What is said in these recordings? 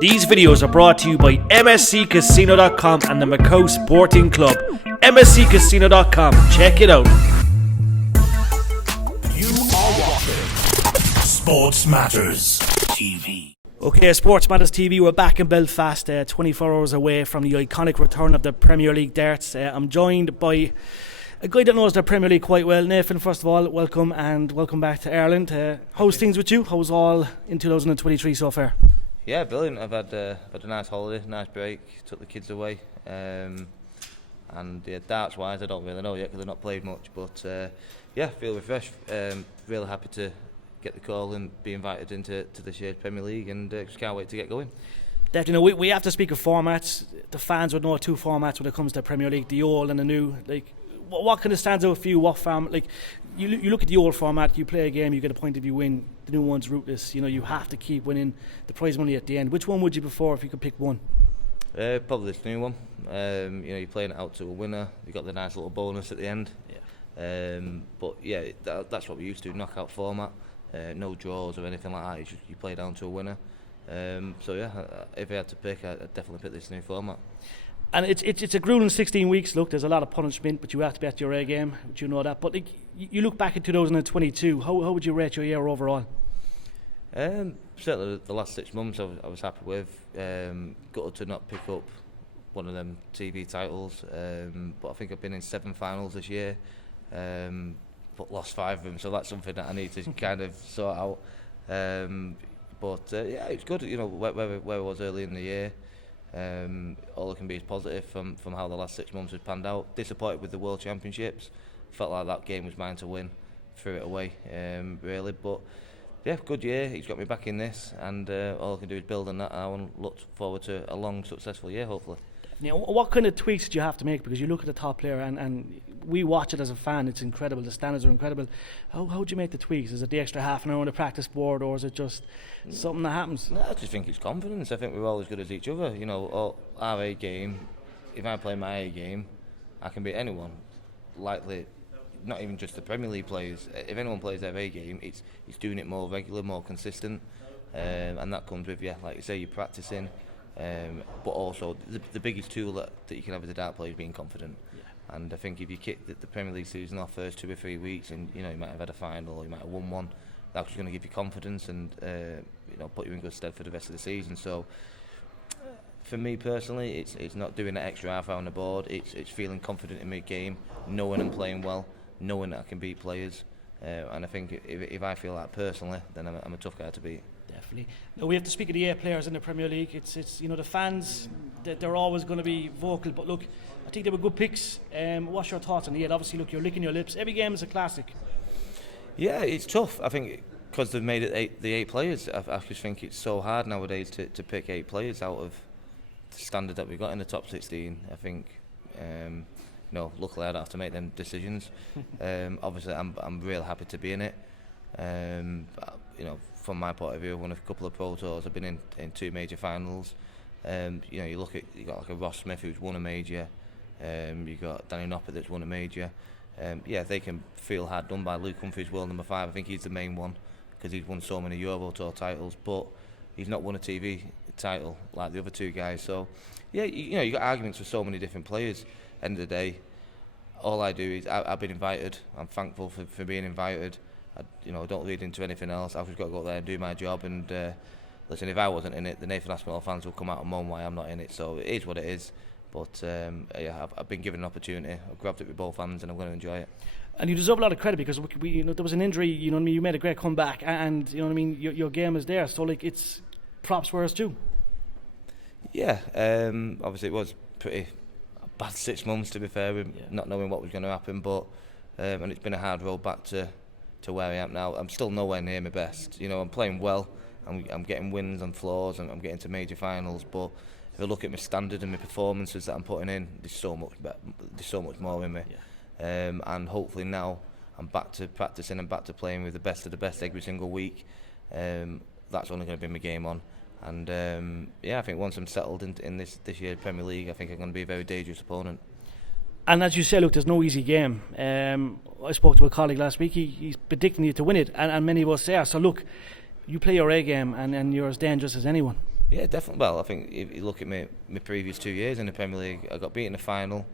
These videos are brought to you by MSCCasino.com and the Macau Sporting Club. MSCCasino.com. Check it out. You are watching SportsMatters TV. Okay, SportsMatters TV, we're back in Belfast, 24 hours away from the iconic return of the Premier League darts. I'm joined by a guy that knows the Premier League quite well. Nathan, first of all, welcome back to Ireland. How's things with you? How's all in 2023 so far? Yeah, brilliant. I've had a nice holiday, nice break, took the kids away. And yeah, darts wise, I don't really know yet because I've not played much. But yeah, feel refreshed. Really happy to get the call and be invited into this year's Premier League, and just can't wait to get going. Definitely. We have to speak of formats. The fans would know two formats when it comes to Premier League: the old and the new. Like, what kind of stands out for you? What form? Like, you look at the old format. You play a game, you get a point if you win. The new one's rootless. You know, you have to keep winning the prize money at the end. Which one would you prefer if you could pick one? Probably this new one. You're playing it out to a winner. You got the nice little bonus at the end. Yeah. But yeah, that's what we used to. Knockout format. No draws or anything like that. You play down to a winner. So yeah, if I had to pick, I'd definitely pick this new format. And it's a grueling 16 weeks. Look, there's a lot of punishment, but you have to be at your A game. But you know that. But like, you look back at 2022. How would you rate your year overall? Certainly the last 6 months I was happy with. Gutted to not pick up one of them TV titles. But I think I've been in 7 finals this year. But lost 5 of them, so that's something that I need to kind of sort out. But yeah, it's good. You know where I was early in the year. All I can be is positive from how the last 6 months has panned out. Disappointed with the World Championships. Felt like that game was mine to win. Threw it away, really. But yeah, good year. He's got me back in this, and all I can do is build on that now and look forward to a long, successful year, hopefully. Now, what kind of tweaks do you have to make? Because you look at the top player and we watch it as a fan, it's incredible, the standards are incredible. How do you make the tweaks? Is it the extra half an hour on the practice board, or is it just something that happens? No, I just think it's confidence. I think we're all as good as each other. You know, our A game, if I play my A game, I can beat anyone. Likely, not even just the Premier League players. If anyone plays their A game, it's doing it more regular, more consistent. And that comes with, yeah, like you say, you're practicing. But also the biggest tool that you can have as a dart player is being confident. Yeah. And I think if you kick the Premier League season off first 2 or 3 weeks, and you might have had a final, or you might have won one, that's going to give you confidence and put you in good stead for the rest of the season. So for me personally, it's not doing that extra half hour on the board. It's feeling confident in my game, knowing I'm playing well, knowing that I can beat players. And I think if I feel that personally, then I'm a tough guy to beat. Definitely. Now, we have to speak of the A players in the Premier League. It's the fans, they're always going to be vocal, but look, I think they were good picks. What's your thoughts on the 8? Obviously, look, you're licking your lips. Every game is a classic. Yeah, it's tough. I think because they've made it the 8 players. I just think it's so hard nowadays to pick 8 players out of the standard that we've got in the top 16. I think, luckily I don't have to make them decisions. Obviously, I'm real happy to be in it. From my point of view, I've won a couple of Pro Tours. I've been in 2 major finals. You got like a Ross Smith who's won a major. You got Danny Noppert that's won a major. They can feel hard done by. Luke Humphrey's world number 5. I think he's the main one because he's won so many Euro Tour titles, but he's not won a TV title like the other 2 guys. So yeah, you got arguments for so many different players. End of the day, all I do is I've been invited. I'm thankful for being invited. I don't lead into anything else. I've just got to go out there and do my job. And listen, if I wasn't in it, the Nathan Aspinall fans will come out and moan why I'm not in it. So it is what it is. But I've been given an opportunity. I've grabbed it with both hands, and I'm going to enjoy it. And you deserve a lot of credit because there was an injury. You know what I mean. You made a great comeback, and you know what I mean. Your game is there. So it's props where it's due. Yeah. Obviously, it was pretty bad 6 months to be fair, with not knowing what was going to happen. But and it's been a hard road back to where I am now. I'm still nowhere near my best. I'm playing well. I'm getting wins and flaws, and I'm getting to major finals. But if I look at my standard and my performances that I'm putting in, there's so much better, there's so much more in me. Yeah. And hopefully now I'm back to practicing and back to playing with the best of the best every single week. That's only going to be my game on. And I think once I'm settled in this year's Premier League, I think I'm going to be a very dangerous opponent. And as you say, look, there's no easy game. I spoke to a colleague last week. He's predicting you to win it, and many of us are. So look, You play your A game, and you're as dangerous as anyone. Yeah, definitely. Well, I think if you look at my previous 2 years in the Premier League, I got beat in the final,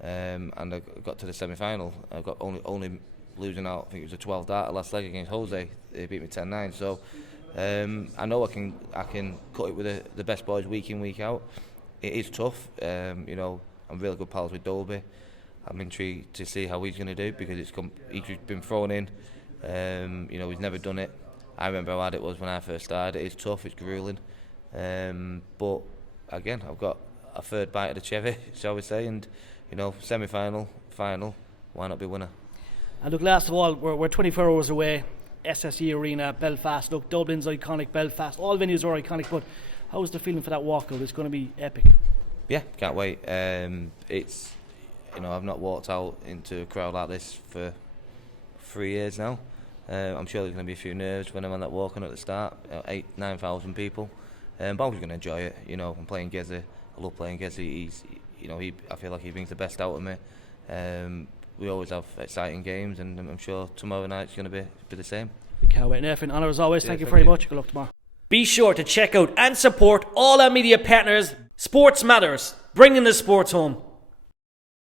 and I got to the semi-final. I got only losing out. I think it was a 12 darter last leg against Jose. They beat me 10-9. So I know I can cut it with the best boys week in, week out. It is tough. I'm really good pals with Dolby. I'm intrigued to see how he's going to do, because he's been thrown in. He's never done it. I remember how hard it was when I first started. It is tough. It's grueling. But again, I've got a third bite of the cherry, shall we say, and semi-final, final, why not be winner? And look, last of all, we're 24 hours away. SSE Arena, Belfast. Look, Dublin's iconic, Belfast. All venues are iconic, but how's the feeling for that walkout? It's going to be epic. Yeah, can't wait. It's I've not walked out into a crowd like this for 3 years now. I'm sure there's going to be a few nerves when I'm on that walking at the start. 8,000-9,000 people. But I'm going to enjoy it. I'm playing Gezi. I love playing Gezi. I feel like he brings the best out of me. We always have exciting games, and I'm sure tomorrow night's going to be the same. We can't wait. Nathan, honour as always. Thank you very much. Good luck tomorrow. Be sure to check out and support all our media partners. Sports Matters, bringing the sports home.